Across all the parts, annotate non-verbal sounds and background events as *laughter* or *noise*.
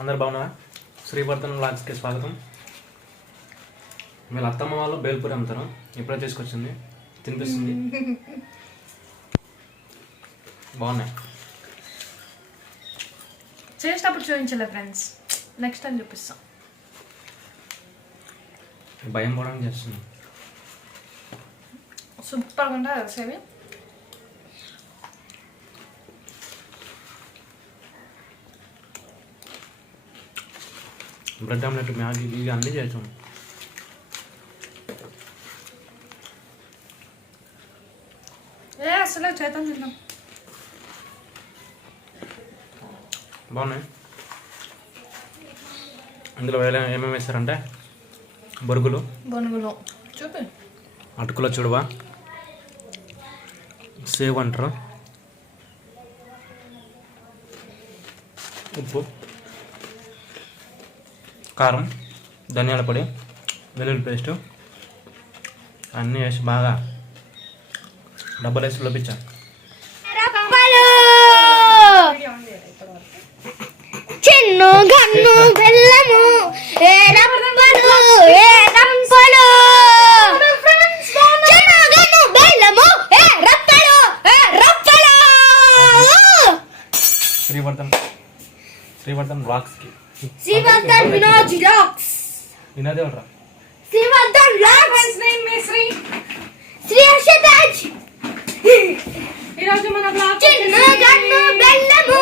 అందరు బాగున్నారా శ్రీవర్ధన్ లాగ్స్కి స్వాగతం వీళ్ళ అత్తమ్మ వాళ్ళు బేల్పూరి అమ్ముతారు ఇప్పుడే తీసుకొచ్చింది తినిపిస్తుంది బాగున్నాయి చేసినప్పుడు చూపించలే ఫ్రెండ్స్ నెక్స్ట్ టైం చూపిస్తాం భయం కూడా చేస్తుంది సూపర్గా ఉంటుంది సేవింగ్ బ్రెడ్ ఆమ్లెట్ మ్యాగీ ఇవి అన్నీ చేసాం ఏ ఇందులో చేద్దాం బాగున్నాయి అందులో ఏమేమి వేస్తారంటే బొరుగులు బొనుగులు చూపి అటుకుల చూడవా సేవ్ అంటారు ఉప్పు కారం ధనియాల పొడి వెల్లుల్లి పేస్ట్ అన్నీ వేసి బాగా డబ్బులు వేసి లోపించా శ్రీవర్ధన్ శ్రీవర్ధన్ రాక్స్కి ಶ್ರೀವರ್ಧನ್ ವಿನೋಜ್ ಲಾಕ್ಸ್ ವಿನೋದೇ ಅವ್ರ ಶ್ರೀವರ್ಧನ್ ಲಾಕ್ಸ್ ನೇಮ್ ಇಸ್ ಶ್ರೀ ಶ್ರೀ ಹರ್ಷದಾಜ್ ఈరోజు మన బ్లాగ్ చిన్న గన్ను బెల్లము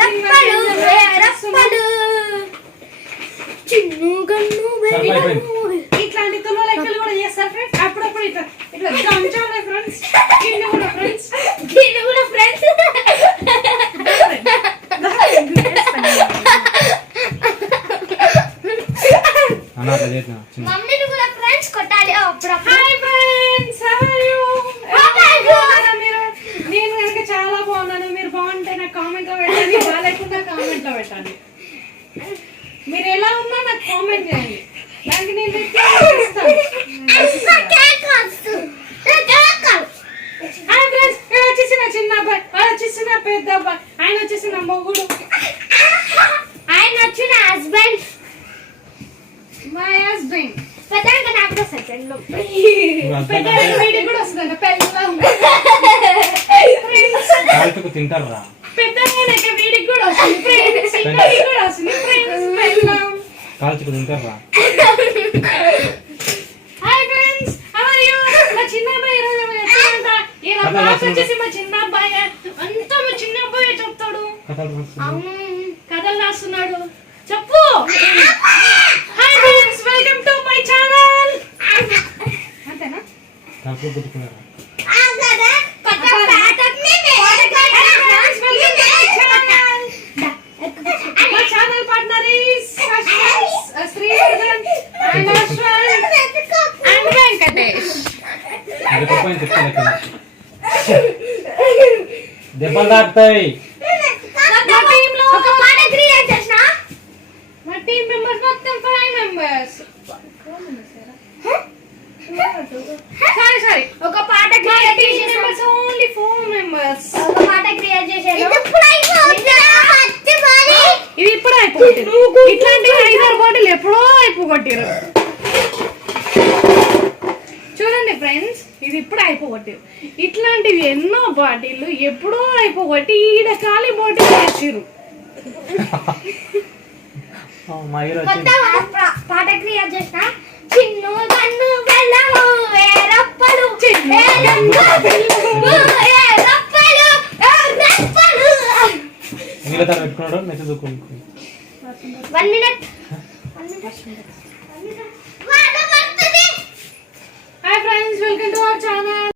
రప్పలు రప్పలు చిన్ను గన్ను బెల్లము ఇట్లాంటి తులో లెక్కలు కూడా చేస్తారు ఫ్రెండ్స్ అప్పుడప్పుడు ఇట్లా ఇట్లా కొంచెం ఫ్రెండ్స్ చిన్న కూడా ఫ్రెండ్స్ మమ్మీని కూడా ఫ్రెండ్స్ కొట్టాలి అప్పుడు నేను కనుక చాలా బాగున్నాను మీరు బాగుంటే నాకు కామెంట్ లో పెట్టండి *laughs* బాగాలేకుండా కామెంట్ లో పెట్టండి మీరు ఎలా ఉన్నా నాకు కామెంట్ చేయండి దానికి నేను *laughs* కాలుతకు తింటారు రా కాలుతకు తింటారు రా కథలు రాస్తున్నాడు చెప్పు *laughs* అది తప్పని చెప్తాను దెబ్బలు తాకుతాయి మా టీమ్ లో ఒక మాట క్రియేట్ చేసిన మా టీమ్ మెంబర్స్ మొత్తం ఫైవ్ మెంబర్స్ సారీ సారీ ఒక పాట క్రియేట్ చేసే మెంబర్స్ ఓన్లీ ఫోర్ మెంబర్స్ ఒక పాట క్రియేట్ చేశారు ఇది ఇప్పుడు అయిపోతుంది ఇట్లాంటి ఐదారు బాటిల్ ఎప్పుడో అయిపోగొట్టారు చూడండి ఫ్రెండ్స్ ఇది ఇప్పుడు అయిపోగొట్టారు ఇట్లాంటివి ఎన్నో బాటిల్ ఎప్పుడో అయిపోగొట్టి ఈడ ఖాళీ బాటిల్ వేసారు *laughs* పాట క్రియేట్ చేసినా ఇందులో తను పెట్టుకున్నాడు నెత్తి దూకుంటుంది one minute hi friends welcome to our channel